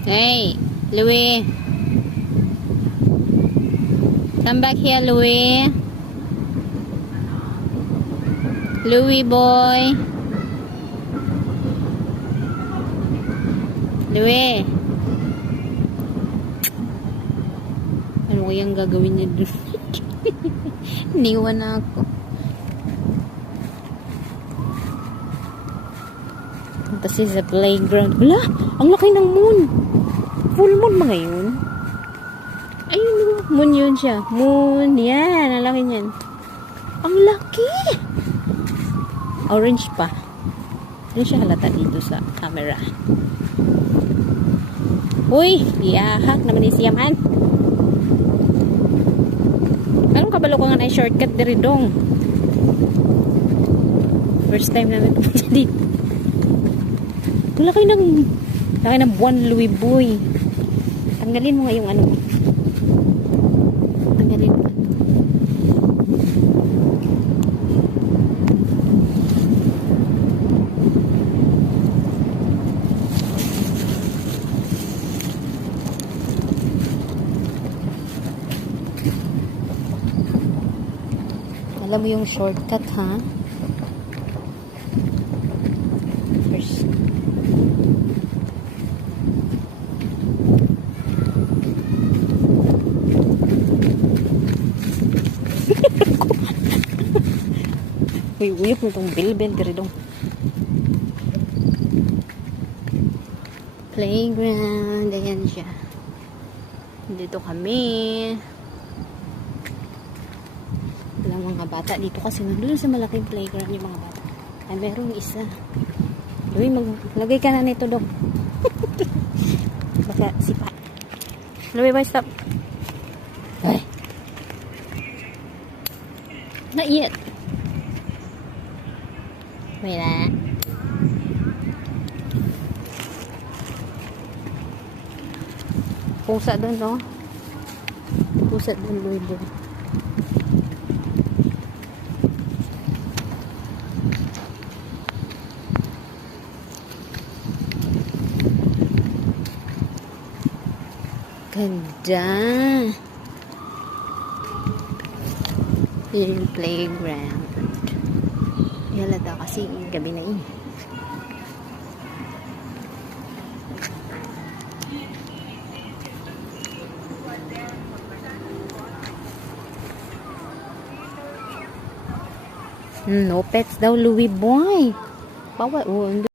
Hey, Louie. Come back here, Louie. Louie boy. Louie. Ano kayang gagawin niya dun? Iniwan na ako. Tapos sa playground. Wala! Ang laki ng moon! Full moon ba ngayon? Ayun, moon yun siya. Moon. Yan, ang laki niyan. Ang laki! Orange pa. Hindi siya halata dito sa camera. Uy! Iyahak naman yung siyaman. Anong kabalo ko nga na shortcut diri dong? First time namin pumunta dito. Laki ng buwan, Louie boy. Tanggalin mo nga yung ano. Tanggalin mo. Alam mo yung shortcut, ha? First. Uyuyok mo itong bilbil diri dong. Playground. Ayan siya. Dito kami. Walang mga bata dito kasi nandun sa malaking playground yung mga bata. Ay, merong isa. Uy, maglagay ka na nito, dong. Baka sipa. Louie, bye, stop. Ay. Not yet. Wala. Pusa doon, no? Pusa doon, Louie boy. Ganda. Yung playground. Yalata kasi gabi na yun. No pets daw, Louie boy. Bawal.